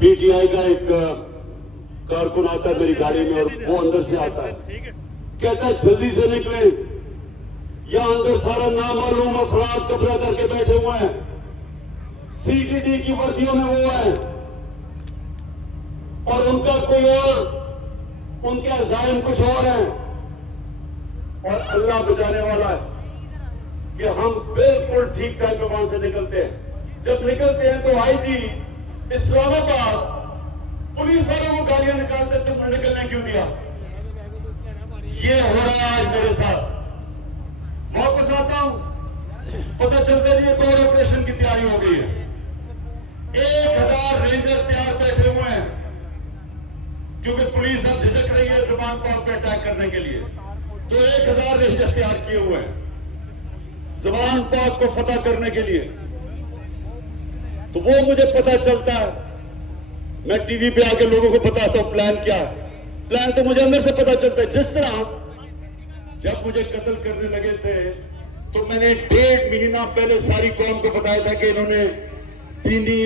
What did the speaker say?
PTI का एक कारकुन आता है मेरी गाड़ी में और वो अंदर से आता है, कहता है जल्दी से निकले, यहां अंदर सारा नामालूम अफराद कब्जा करके बैठे हुए हैं, सीटीडी की वर्दियों में वो है और उनका कोई और, उनके अज़ाइम कुछ और हैं और अल्लाह बचाने वाला है कि हम बिल्कुल ठीक टाइम पे वहां से निकलते हैं। जब निकलते हैं तो आईजी इस्लामाबाद पुलिस वालों को गालियां निकालते, तुमने निकलने क्यों दिया? ये हो रहा है आज मेरे साथ। वापस आता हूं, पता चलता है ये कोर ऑपरेशन की तैयारी हो गई है। 1000 रेंजर तैयार बैठे हुए हैं क्योंकि पुलिस अब झिझक रही है ज़बान पाक पे अटैक करने के लिए, तो 1000 रेंजर तैयार किए हुए हैं ज़बान पाक को फतह करने के लिए। तो वो मुझे पता चलता है, मैं टीवी पे आके लोगों को बताता हूं प्लान क्या है। प्लान तो मुझे अंदर से पता चलता है। जिस तरह जब मुझे कत्ल करने लगे थे तो मैंने 1.5 महीना पहले सारी कौम को बताया था कि इन्होंने दीनी